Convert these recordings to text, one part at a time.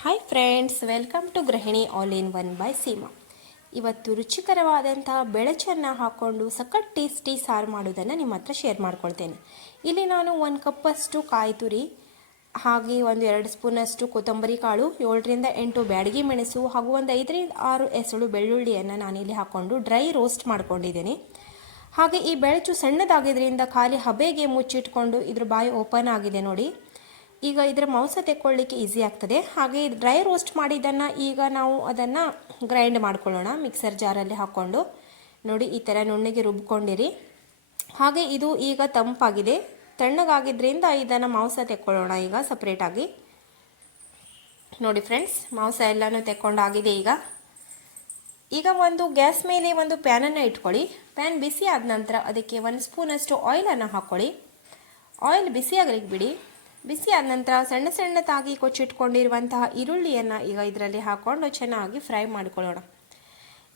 Hi friends welcome to Gruhini all in one by Seema ಇವತ್ತು ರುಚಿಕರವಾದಂತಹ ಬೆಳಚನ್ನು ಹಾಕ್ಕೊಂಡು ಸಖತ್ ಟೇಸ್ಟಿ ಸಾರು ಮಾಡೋದನ್ನು ನಿಮ್ಮ ಹತ್ರ ಶೇರ್ ಮಾಡ್ಕೊಳ್ತೇನೆ. ಇಲ್ಲಿ ನಾನು ಒಂದು ಕಪ್ಪಷ್ಟು ಕಾಯಿ ತುರಿ, ಹಾಗೆ ಒಂದು ಎರಡು ಸ್ಪೂನಷ್ಟು ಕೊತ್ತಂಬರಿ ಕಾಳು, ಏಳರಿಂದ ಎಂಟು ಬ್ಯಾಡಗಿ ಮೆಣಸು, ಹಾಗೂ ಒಂದು ಐದರಿಂದ ಆರು ಎಸಳು ಬೆಳ್ಳುಳ್ಳಿಯನ್ನು ಇಲ್ಲಿ ಹಾಕ್ಕೊಂಡು ಡ್ರೈ ರೋಸ್ಟ್ ಮಾಡ್ಕೊಂಡಿದ್ದೀನಿ. ಹಾಗೆ ಈ ಬೆಳಚು ಸಣ್ಣದಾಗಿದ್ದರಿಂದ ಖಾಲಿ ಹಬೆಗೆ ಮುಚ್ಚಿಟ್ಕೊಂಡು ಇದ್ರ ಬಾಯಿ ಓಪನ್ ಆಗಿದೆ ನೋಡಿ. ಈಗ ಇದರ ಮಾಂಸ ತೆಕ್ಕೊಳ್ಳಿಕ್ಕೆ ಈಸಿ ಆಗ್ತದೆ. ಹಾಗೆ ಡ್ರೈ ರೋಸ್ಟ್ ಮಾಡಿದ್ದನ್ನು ಈಗ ನಾವು ಅದನ್ನು ಗ್ರೈಂಡ್ ಮಾಡ್ಕೊಳ್ಳೋಣ ಮಿಕ್ಸರ್ ಜಾರಲ್ಲಿ ಹಾಕ್ಕೊಂಡು. ನೋಡಿ, ಈ ಥರ ನುಣ್ಣಗೆ ರುಬ್ಕೊಂಡಿರಿ. ಹಾಗೆ ಇದು ಈಗ ತಂಪಾಗಿದೆ. ತಣ್ಣಗಾಗಿದ್ದರಿಂದ ಇದನ್ನು ಮಾಂಸ ತೆಕ್ಕೊಳ್ಳೋಣ ಈಗ ಸಪ್ರೇಟಾಗಿ ನೋಡಿ ಫ್ರೆಂಡ್ಸ್ ಮಾಂಸ ಎಲ್ಲನೂ ತೆಕ್ಕೊಂಡಾಗಿದೆ ಈಗ. ಈಗ ಒಂದು ಗ್ಯಾಸ್ ಮೇಲೆ ಒಂದು ಪ್ಯಾನನ್ನು ಇಟ್ಕೊಳ್ಳಿ. ಪ್ಯಾನ್ ಬಿಸಿ ಆದ ನಂತರ ಅದಕ್ಕೆ ಒಂದು ಸ್ಪೂನಷ್ಟು ಆಯಿಲನ್ನು ಹಾಕ್ಕೊಳ್ಳಿ. ಆಯಿಲ್ ಬಿಸಿಯಾಗಲಿಕ್ಕೆ ಬಿಡಿ. ಬಿಸಿ ಆದ ನಂತರ ಸಣ್ಣ ಸಣ್ಣದಾಗಿ ಕೊಚ್ಚಿಟ್ಕೊಂಡಿರುವಂತಹ ಈರುಳ್ಳಿಯನ್ನು ಈಗ ಇದರಲ್ಲಿ ಹಾಕ್ಕೊಂಡು ಚೆನ್ನಾಗಿ ಫ್ರೈ ಮಾಡಿಕೊಳ್ಳೋಣ.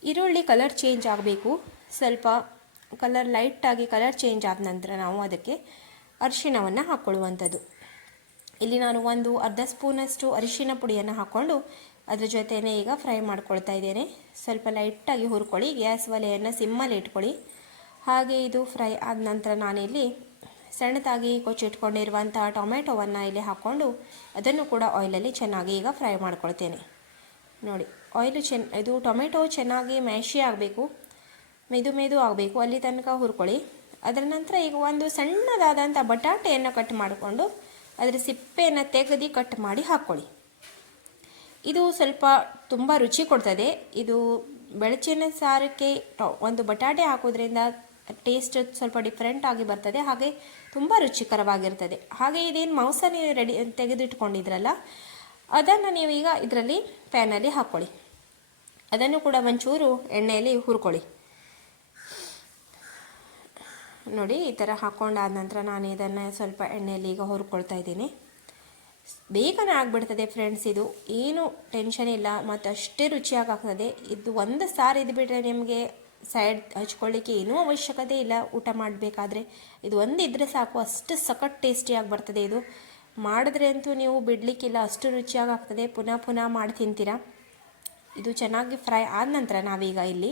ಈರುಳ್ಳಿ ಕಲರ್ ಚೇಂಜ್ ಆಗಬೇಕು. ಸ್ವಲ್ಪ ಕಲರ್ ಲೈಟಾಗಿ ಕಲರ್ ಚೇಂಜ್ ಆದ ನಂತರ ನಾವು ಅದಕ್ಕೆ ಅರಿಶಿಣವನ್ನು ಹಾಕ್ಕೊಳ್ಳುವಂಥದ್ದು ಇಲ್ಲಿ ನಾನು ಒಂದು ಅರ್ಧ ಸ್ಪೂನಷ್ಟು ಅರಿಶಿಣ ಪುಡಿಯನ್ನು ಹಾಕ್ಕೊಂಡು ಅದ್ರ ಜೊತೆನೇ ಈಗ ಫ್ರೈ ಮಾಡ್ಕೊಳ್ತಾ ಇದ್ದೇನೆ. ಸ್ವಲ್ಪ ಲೈಟಾಗಿ ಹುರ್ಕೊಳ್ಳಿ. ಗ್ಯಾಸ್ ಒಲೆಯನ್ನು ಸಿಮ್ಮಲ್ಲಿ ಇಟ್ಕೊಳ್ಳಿ. ಹಾಗೆ ಇದು ಫ್ರೈ ಆದ ನಂತರ ನಾನಿಲ್ಲಿ ಸಣ್ಣದಾಗಿ ಕೊಚ್ಚಿಟ್ಕೊಂಡಿರುವಂಥ ಟೊಮೆಟೊವನ್ನು ಇಲ್ಲಿ ಹಾಕ್ಕೊಂಡು ಅದನ್ನು ಕೂಡ ಆಯಿಲಲ್ಲಿ ಚೆನ್ನಾಗಿ ಈಗ ಫ್ರೈ ಮಾಡ್ಕೊಳ್ತೇನೆ. ನೋಡಿ ಆಯಿಲು ಚೆನ್ನ ಇದು ಟೊಮೆಟೊ ಚೆನ್ನಾಗಿ ಮ್ಯಾಶಿ ಆಗಬೇಕು, ಮೆದು ಮೆದು ಆಗಬೇಕು, ಅಲ್ಲಿ ತನಕ ಹುರ್ಕೊಳ್ಳಿ. ಅದರ ನಂತರ ಈಗ ಒಂದು ಸಣ್ಣದಾದಂಥ ಬಟಾಟೆಯನ್ನು ಕಟ್ ಮಾಡಿಕೊಂಡು ಅದರ ಸಿಪ್ಪೆಯನ್ನು ತೆಗೆದು ಕಟ್ ಮಾಡಿ ಹಾಕ್ಕೊಳ್ಳಿ. ಇದು ಸ್ವಲ್ಪ ತುಂಬ ರುಚಿ ಕೊಡ್ತದೆ. ಇದು ಬೆಳಚಿನ ಸಾರಕ್ಕೆ ಒಂದು ಬಟಾಟೆ ಹಾಕೋದ್ರಿಂದ ಟೇಸ್ಟ್ ಸ್ವಲ್ಪ ಡಿಫ್ರೆಂಟ್ ಆಗಿ ಬರ್ತದೆ, ಹಾಗೆ ತುಂಬ ರುಚಿಕರವಾಗಿರ್ತದೆ. ಹಾಗೆ ಇದೇನು ಮೌಸನ್ನು ರೆಡಿ ತೆಗೆದಿಟ್ಕೊಂಡಿದ್ರಲ್ಲ, ಅದನ್ನು ನೀವೀಗ ಇದರಲ್ಲಿ ಪ್ಯಾನಲ್ಲಿ ಹಾಕ್ಕೊಳ್ಳಿ ಅದನ್ನು ಕೂಡ ಒಂಚೂರು ಎಣ್ಣೆಯಲ್ಲಿ ಹುರ್ಕೊಳ್ಳಿ. ನೋಡಿ, ಈ ಥರ ಹಾಕ್ಕೊಂಡಾದ ನಂತರ ನಾನು ಇದನ್ನು ಸ್ವಲ್ಪ ಎಣ್ಣೆಯಲ್ಲಿ ಈಗ ಹುರ್ಕೊಳ್ತಾ ಇದ್ದೀನಿ. ಬೇಗನೆ ಆಗಿಬಿಡ್ತದೆ ಫ್ರೆಂಡ್ಸ್ ಇದು. ಏನು ಟೆನ್ಷನ್ ಇಲ್ಲ ಮತ್ತು ಅಷ್ಟೇ ರುಚಿಯಾಗಿ ಆಗ್ತದೆ. ಇದು ಒಂದು ಸಾರು ಇದ್ಬಿಟ್ರೆ ನಿಮಗೆ ಸೈಡ್ ಹಚ್ಕೊಳ್ಳಿಕ್ಕೆ ಏನೂ ಅವಶ್ಯಕತೆ ಇಲ್ಲ. ಊಟ ಮಾಡಬೇಕಾದ್ರೆ ಇದು ಒಂದು ಸಾಕು. ಅಷ್ಟು ಸಖತ್ ಟೇಸ್ಟಿಯಾಗಿ ಬರ್ತದೆ ಇದು. ಮಾಡಿದ್ರೆ ಅಂತೂ ನೀವು ಬಿಡಲಿಕ್ಕಿಲ್ಲ. ಅಷ್ಟು ರುಚಿಯಾಗಿ ಆಗ್ತದೆ. ಪುನಃ ಪುನಃ ಮಾಡಿ ತಿಂತೀರಾ? ಇದು ಚೆನ್ನಾಗಿ ಫ್ರೈ ಆದ ನಂತರ ನಾವೀಗ ಇಲ್ಲಿ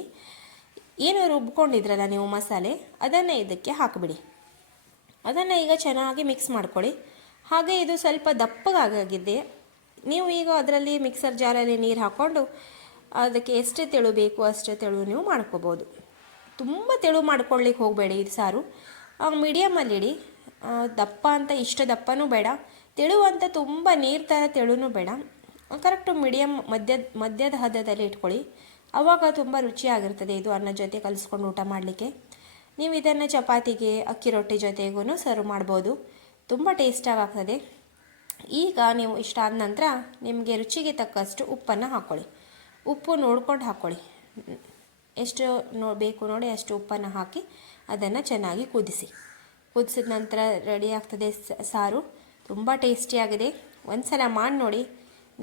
ಏನು ರುಬ್ಕೊಂಡಿದ್ರಲ್ಲ ನೀವು ಮಸಾಲೆ, ಅದನ್ನು ಇದಕ್ಕೆ ಹಾಕಿಬಿಡಿ. ಅದನ್ನು ಈಗ ಚೆನ್ನಾಗಿ ಮಿಕ್ಸ್ ಮಾಡ್ಕೊಳ್ಳಿ. ಹಾಗೆ ಇದು ಸ್ವಲ್ಪ ದಪ್ಪಗಾಗಿದೆ ನೀವು ಈಗ ಅದರಲ್ಲಿ ಮಿಕ್ಸರ್ ಜಾರಲ್ಲಿ ನೀರು ಹಾಕ್ಕೊಂಡು ಅದಕ್ಕೆ ಎಷ್ಟು ತೆಳು ಬೇಕು ಅಷ್ಟೇ ತೆಳು ನೀವು ಮಾಡ್ಕೋಬೋದು. ತುಂಬ ತೆಳು ಮಾಡ್ಕೊಳ್ಳಿಕ್ಕೆ ಹೋಗಬೇಡಿ ಇದು ಸಾರು. ಮೀಡಿಯಮಲ್ಲಿ ಇಡಿ. ದಪ್ಪ ಅಂತ ಇಷ್ಟು ದಪ್ಪನೂ ಬೇಡ. ತೆಳು ಅಂತ ತುಂಬ ನೀರು ಥರ ತೆಳುನೂ ಬೇಡ. ಕರೆಕ್ಟು ಮೀಡಿಯಮ್ ಮಧ್ಯದ ಮಧ್ಯದ ಹದದಲ್ಲಿ ಇಟ್ಕೊಳ್ಳಿ. ಆವಾಗ ತುಂಬ ರುಚಿಯಾಗಿರ್ತದೆ ಇದು ಅನ್ನ ಜೊತೆ ಕಲಿಸ್ಕೊಂಡು ಊಟ ಮಾಡಲಿಕ್ಕೆ. ನೀವು ಇದನ್ನು ಚಪಾತಿಗೆ, ಅಕ್ಕಿ ರೊಟ್ಟಿ ಜೊತೆಗೂ ಸರ್ವ್ ಮಾಡ್ಬೋದು. ತುಂಬ ಟೇಸ್ಟಾಗಿ ಆಗ್ತದೆ. ಈಗ ನೀವು ಇಷ್ಟ ಆದ ನಂತರ ನಿಮಗೆ ರುಚಿಗೆ ತಕ್ಕಷ್ಟು ಉಪ್ಪನ್ನು ಹಾಕ್ಕೊಳ್ಳಿ ಉಪ್ಪು ನೋಡ್ಕೊಂಡು ಹಾಕ್ಕೊಳ್ಳಿ ಎಷ್ಟು ನೋ, ಬೇಕು ನೋಡಿ ಅಷ್ಟು ಉಪ್ಪನ್ನು ಹಾಕಿ ಅದನ್ನು ಚೆನ್ನಾಗಿ ಕುದಿಸಿ. ಕುದಿಸಿದ ನಂತರ ರೆಡಿ ಆಗ್ತದೆ ಸಾರು. ತುಂಬ ಟೇಸ್ಟಿಯಾಗಿದೆ ಒಂದು ಸಲ ಮಾಡಿ ನೋಡಿ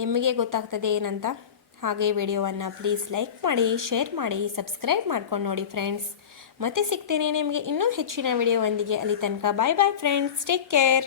ನಿಮಗೆ ಗೊತ್ತಾಗ್ತದೆ ಏನಂತ. ಹಾಗೆ ವಿಡಿಯೋವನ್ನು ಪ್ಲೀಸ್ ಲೈಕ್ ಮಾಡಿ ಶೇರ್ ಮಾಡಿ ಸಬ್ಸ್ಕ್ರೈಬ್ ಮಾಡ್ಕೊಂಡು ನೋಡಿ ಫ್ರೆಂಡ್ಸ್ ಮತ್ತೆ ಸಿಗ್ತೇನೆ ನಿಮಗೆ ಇನ್ನೂ ಹೆಚ್ಚಿನ ವಿಡಿಯೋವೊಂದಿಗೆ. ಅಲ್ಲಿ ತನಕ bye bye friends take care